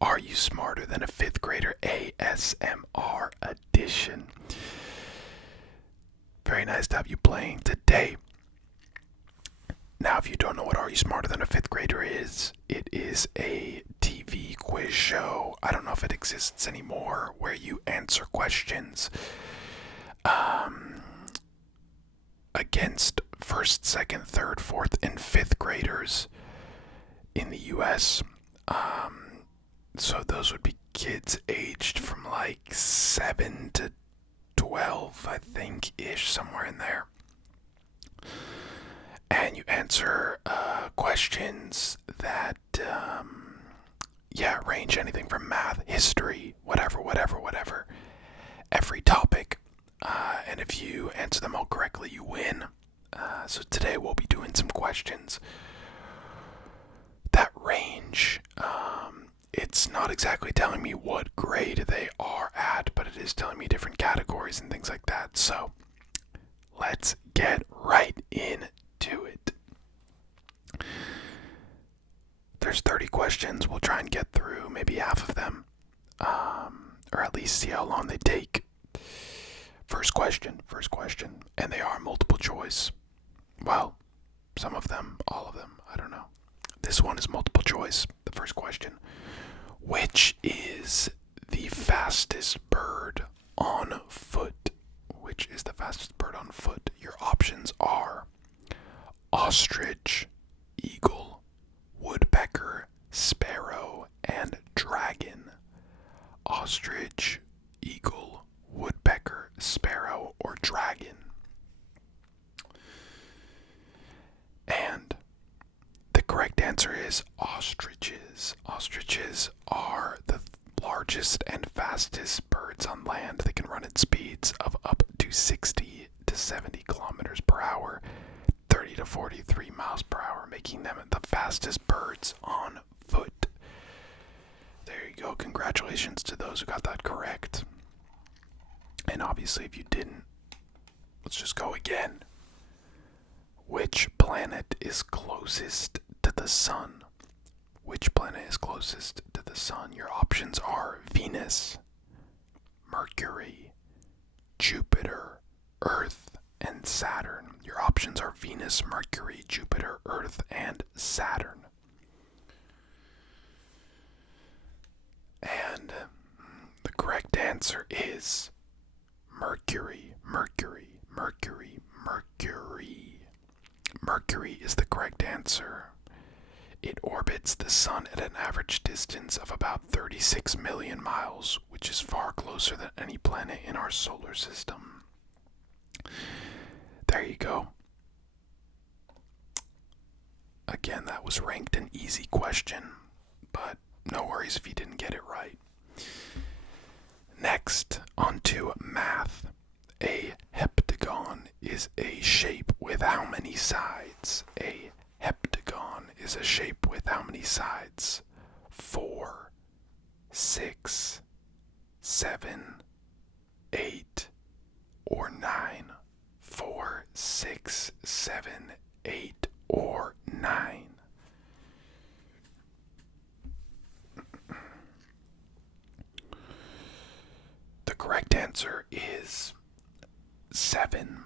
Are You Smarter Than a Fifth Grader ASMR edition? Very nice to have you playing today. Now, if you don't know what Are You Smarter Than a Fifth Grader is, it is a TV quiz show. I don't know if it exists anymore, where you answer questions against first, second, third, fourth, and fifth graders in the US. So those would be kids aged from like 7 to 12, I think, ish, somewhere in there. And you answer questions that, range anything from math, history, whatever. Every topic. And if you answer them all correctly, you win. So today we'll be doing some questions that range. It's not exactly telling me what grade they are at, but it is telling me different categories and things like that. So let's get right into it. There's 30 questions. We'll try and get through maybe half of them, or at least see how long they take. First question, and they are multiple choice. Well, some of them, all of them, I don't know. This one is multiple choice. The first question: which is the fastest bird on foot? Which is the fastest bird on foot? Your options are ostrich, eagle, woodpecker, sparrow, and dragon. Ostrich, eagle, woodpecker, sparrow, or dragon. And the correct answer is ostriches. Ostriches are the largest and fastest birds on land. They can run at speeds of up to 60 to 70 kilometers per hour, 30 to 43 miles per hour, making them the fastest birds on foot. There you go. Congratulations to those who got that correct. And obviously, if you didn't, let's just go again. Which planet is closest to the sun? Which planet is closest to the sun? Your options are Venus, Mercury, Jupiter, Earth, and Saturn. Your options are Venus, Mercury, Jupiter, Earth, and Saturn. And the correct answer is Mercury. Mercury is the correct answer. It orbits the sun at an average distance of about 36 million miles, which is far closer than any planet in our solar system. There you go. Again, that was ranked an easy question, but no worries if you didn't get it right. Next, on to math. A heptagon is a shape with how many sides? A heptagon is a shape with how many sides? 4, 6, 7, 8, or 9. 4, 6, 7, 8, or 9. The correct answer is 7.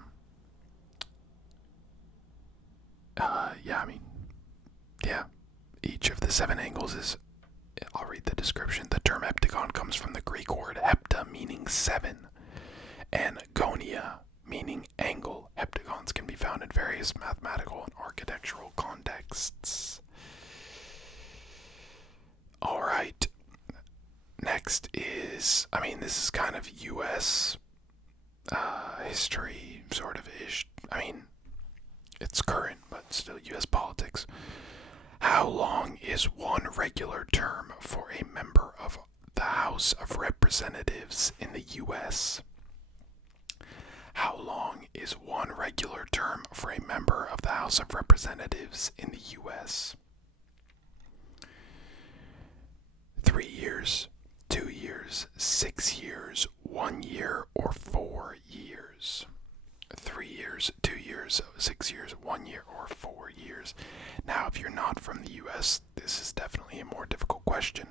Each of the 7 angles is, I'll read the description. The term heptagon comes from the Greek word hepta, meaning 7, and gonia, meaning angle. Heptagons can be found in various mathematical and architectural contexts. Alright. Next is, this is kind of US history, sort of ish. It's current, but still US politics. How long is one regular term for a member of the House of Representatives in the US? How long is one regular term for a member of the House of Representatives in the US? 3 years, 2 years, 6 years, 1 year, or 4 years. 3 years, 2 years, 6 years, 1 year, or 4 years. Now, if you're not from the US, this is definitely a more difficult question.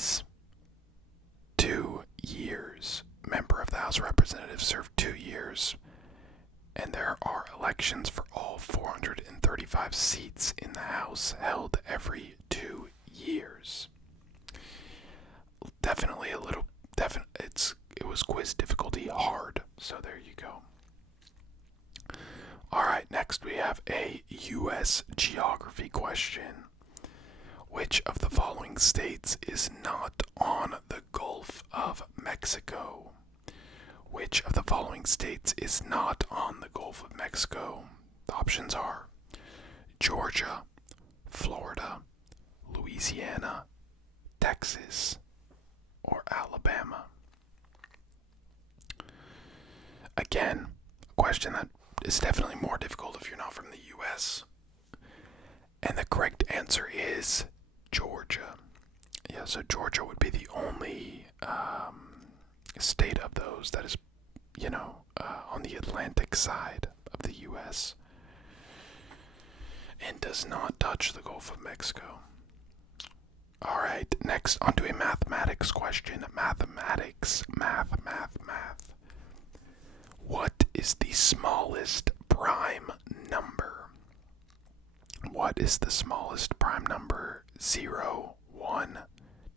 is 2 years. Member of the House of Representatives serve 2 years. And there are elections for all 435 seats in the House held every 2 years. Definitely it was quiz difficulty hard, so there you go. Alright, next we have a U.S. geography question. Which of the following states is not on the Gulf of Mexico? Which of the following states is not on the Gulf of Mexico? The options are Georgia, Florida, Louisiana, Texas, or Alabama. Again, a question that is definitely more difficult if you're not from the U.S. And the correct answer is Georgia. Yeah, so Georgia would be the only state of those that is, on the Atlantic side of the U.S. and does not touch the Gulf of Mexico. Alright, next onto a mathematics question. Mathematics. Math. What is the smallest prime number? What is the smallest prime number? 0, 1,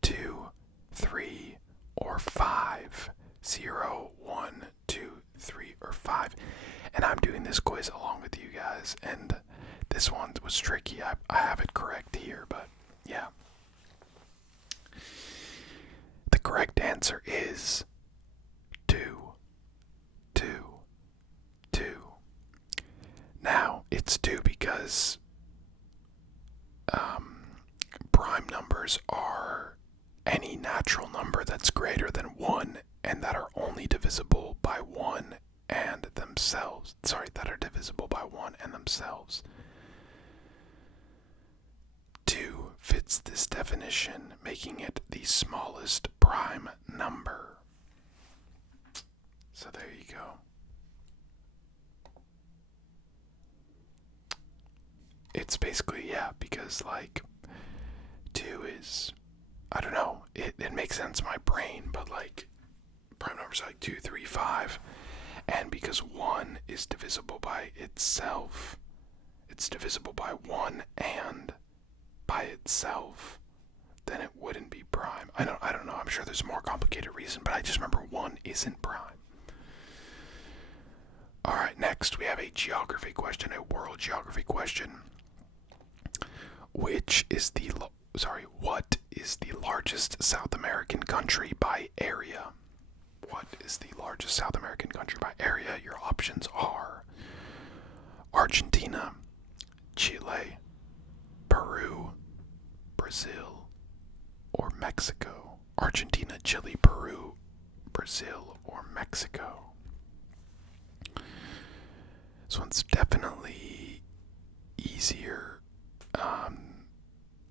2, 3, or 5? 0, 1, 2, 3, or 5. And I'm doing this quiz along with you guys, and this one was tricky. I have it correct here, but yeah. The correct answer is 2. Now, it's 2 because prime numbers are any natural number that's greater than 1 and that are only divisible by 1 and themselves. That are divisible by 1 and themselves. 2 fits this definition, making it the smallest prime number. So there you go. It's basically, because 2 is, I don't know, it makes sense in my brain, but prime numbers are 2, 3, 5, and because 1 is divisible by itself, it's divisible by 1 and by itself, then it wouldn't be prime. I don't know, I'm sure there's a more complicated reason, but I just remember 1 isn't prime. Alright, next we have a geography question, a world geography question. What is the largest South American country by area? What is the largest South American country by area? Your options are Argentina, Chile, Peru, Brazil, or Mexico. Argentina, Chile, Peru, Brazil, or Mexico. This one's definitely easier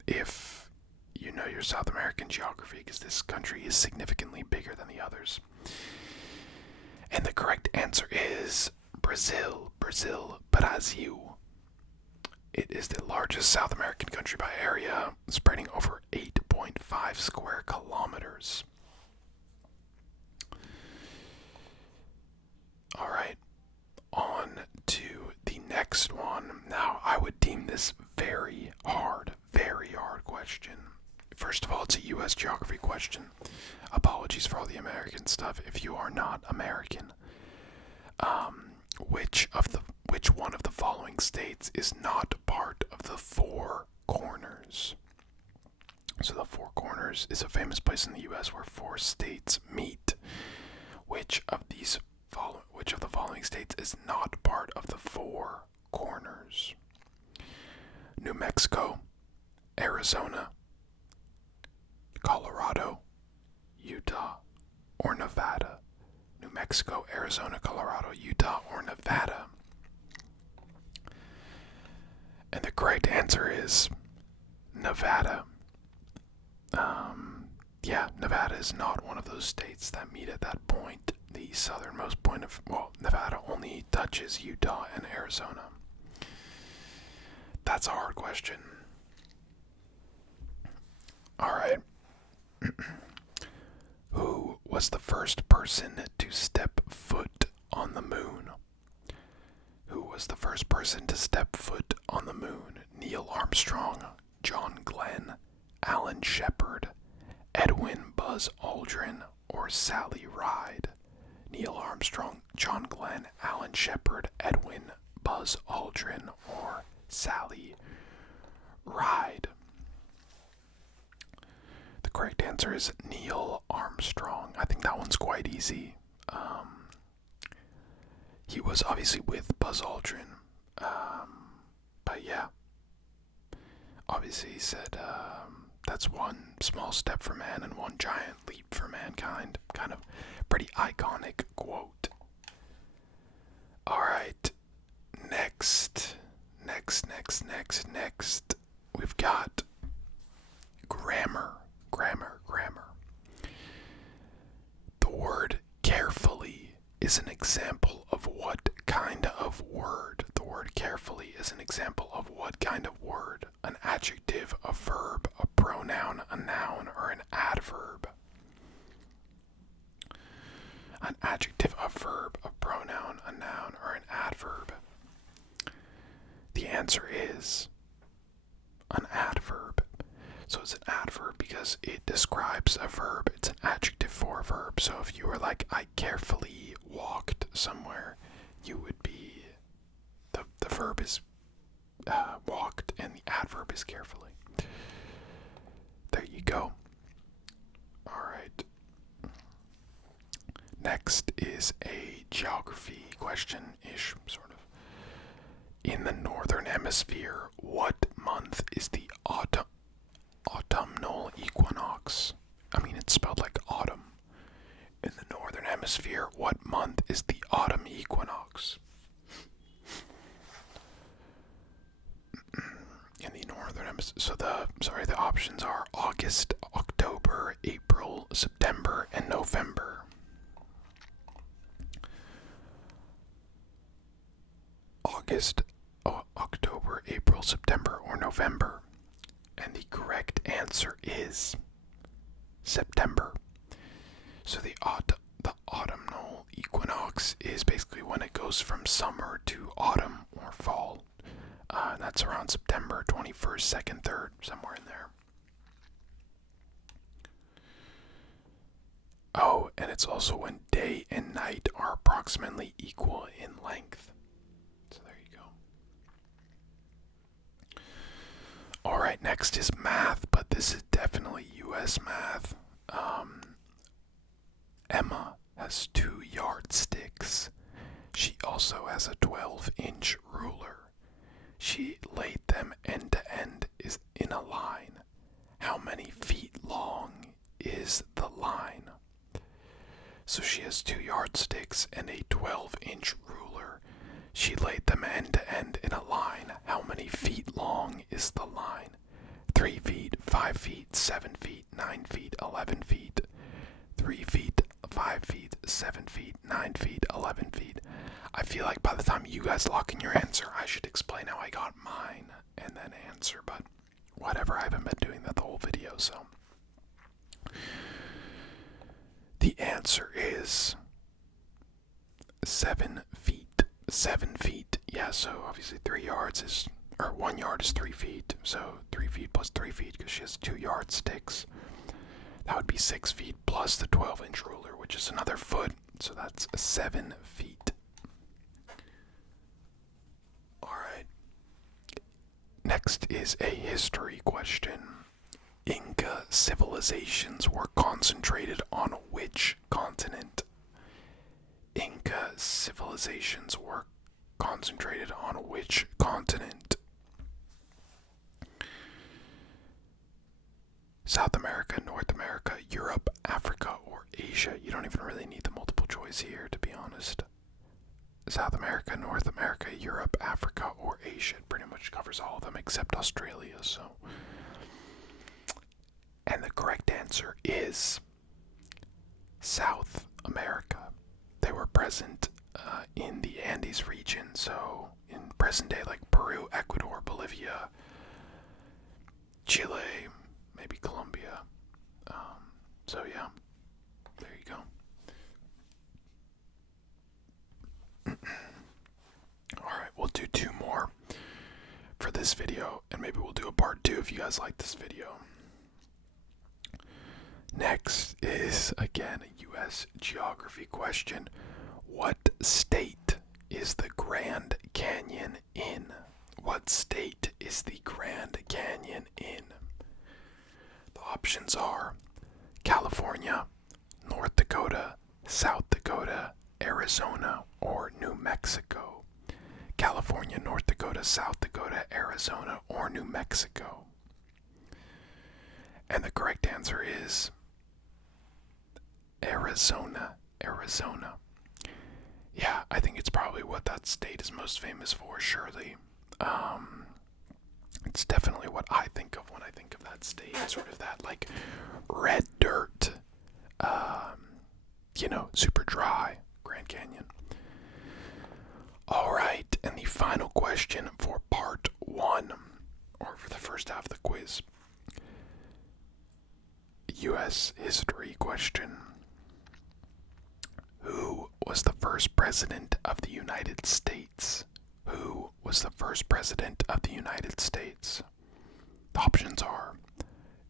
if you know your South American geography, because this country is significantly bigger than the others. And the correct answer is Brazil. Brazil. It is the largest South American country by area, spreading over 8.5 square kilometers. Alright, on to the next one. Now, I would deem this very hard question. First of all, it's a U.S. geography question. Apologies for all the American stuff if you are not American. Which one of the following states is not part of the Four Corners? So the Four Corners is a famous place in the U.S. where 4 states meet. Which of the following states is not part of the Four Corners? New Mexico, Arizona, Colorado, Utah, or Nevada? New Mexico, Arizona, Colorado, Utah, or Nevada? And the correct answer is Nevada. Nevada is not one of those states that meet at that point. The southernmost point of, Nevada only touches Utah and Arizona. That's a hard question. Alright. was the first person to step foot on the moon? Who was the first person to step foot on the moon? Neil Armstrong, John Glenn, Alan Shepard, Edwin Buzz Aldrin, or Sally Ride? Neil Armstrong, John Glenn, Alan Shepard, Edwin Buzz Aldrin, or Sally Ride? The correct answer is Neil Armstrong. I think that one's quite easy. He was obviously with Buzz Aldrin, but yeah, obviously he said that's one small step for man and one giant leap for mankind. Kind of pretty iconic quote. Alright, next, we've got grammar. The word carefully is an example of what kind of word? The word carefully is an example of what kind of word? An adjective, a verb, a pronoun, a noun, or an adverb? An adjective, a verb, a pronoun, a noun, or an adverb? The answer is an adverb. So it's an adverb because it describes a verb. It's an adjective for a verb. So if you were like, I carefully walked somewhere, you would be, the verb is walked and the adverb is carefully. There you go. Alright. Next is a geography question-ish, sort of. In the northern hemisphere, what month is the autumnal equinox? I mean, it's spelled like autumn. In the northern hemisphere, what month is the autumn equinox? In the northern hemisphere, so the options are August, October, April, September, and November. August, October, April, September, or November. And the correct answer is September. So the autumnal equinox is basically when it goes from summer to autumn or fall. And that's around September 21st, 2nd, 3rd, somewhere in there. Oh, and it's also when day and night are approximately equal in length. So there you go. Alright, next is math, but this is definitely US math. Emma has 2 yardsticks. She also has a 12-inch ruler. She laid them end to end in a line. How many feet long is the line? So she has 2 yardsticks and a 12-inch ruler. She laid them end to end in a line. How many feet long is the line? 3 feet, 5 feet, 7 feet, 9 feet, 11 feet. 3 feet, 5 feet, 7 feet, 9 feet, 11 feet. I feel like by the time you guys lock in your answer, I should explain how I got mine and then answer, but whatever, I haven't been doing that the whole video, so. The answer is 7 feet. 7 feet. Yeah, so obviously 3 yards is, or 1 yard is 3 feet. So 3 feet plus 3 feet because she has 2 yardsticks. That would be 6 feet plus the 12-inch ruler, which is another foot. So that's 7 feet. Alright. Next is a history question. Inca civilizations were concentrated on which continent? Inca civilizations were concentrated on which continent? South America, North America, Europe, Africa, or Asia? You don't even really need the multiple choice here, to be honest. South America, North America, Europe, Africa, or Asia. It pretty much covers all of them except Australia, so. And the correct answer is South America. They were present in the Andes region, so in present day, like Peru, Ecuador, Bolivia, Chile, maybe Colombia. So yeah, there you go. this video, and maybe we'll do a part 2 if you guys like this video. Next is, again, a U.S. geography question. What state is the Grand Canyon in? What state is the Grand Canyon in? The options are California, North Dakota, South Dakota, Arizona, or New Mexico. California, North Dakota, South Dakota, Arizona, or New Mexico. And the correct answer is Arizona. Arizona. Yeah, I think it's probably what that state is most famous for, surely. It's definitely what I think of when I think of that state. Sort of that, like, red dirt, super dry Grand Canyon. Alright, and the final question for part 1, or for the first half of the quiz. U.S. history question. Who was the first president of the United States? Who was the first president of the United States? The options are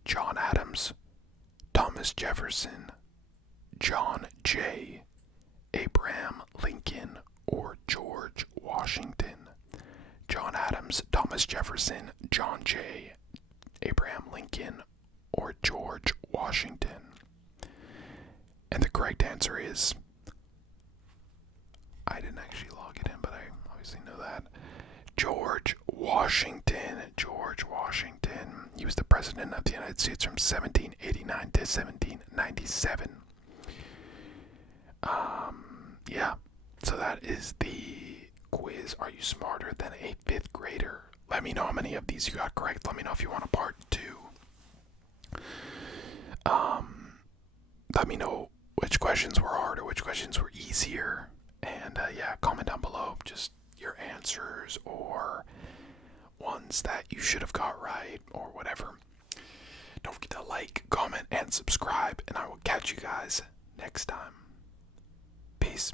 John Adams, Thomas Jefferson, John Jay, Abraham Lincoln, or George Washington. John Adams, Thomas Jefferson, John Jay, Abraham Lincoln, or George Washington. And the correct answer is, I didn't actually log it in, but I obviously know that, George Washington. George Washington. He was the president of the United States from 1789 to 1797. Yeah, so that is the quiz. Are you smarter than a 5th grader? Let me know how many of these you got correct. Let me know if you want a part 2. Let me know which questions were harder, which questions were easier. And yeah, comment down below just your answers or ones that you should have got right or whatever. Don't forget to like, comment, and subscribe, and I will catch you guys next time. Peace.